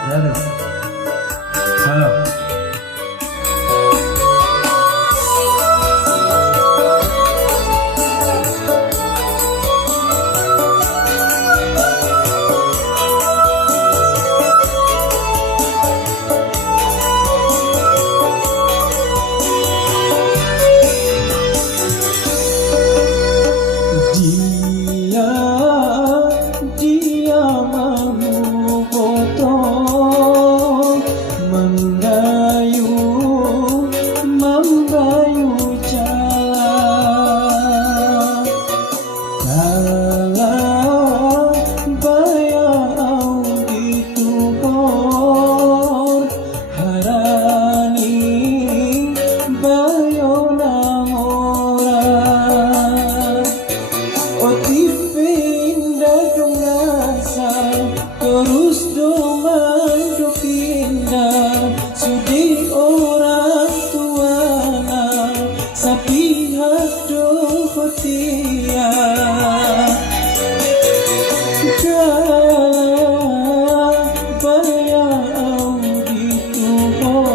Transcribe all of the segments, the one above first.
Halo. Halo. Dia mau potong membayu jalan dalam bayau ditubur harani bayo namoran otipe indah dong rasa terus doman do pindah sudi orang tuana sapi hado khotia dalam bayau ditubur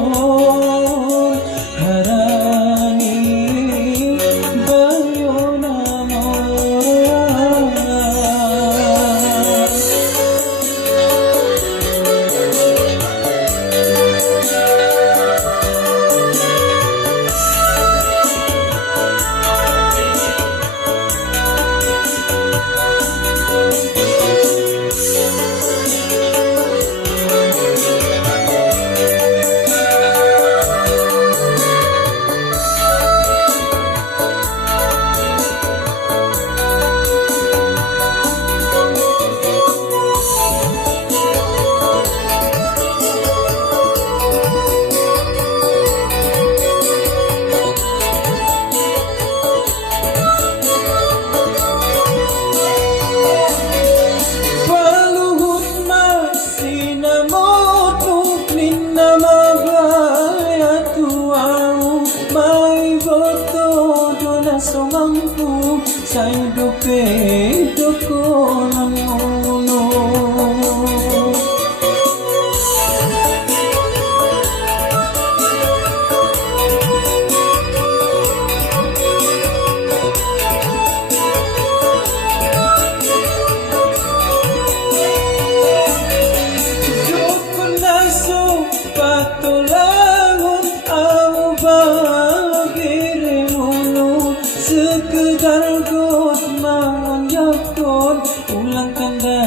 harani bayo namoran so mampu say dope doko nangono doko naso patulangon au sekedar god mangon yakon ulang tanda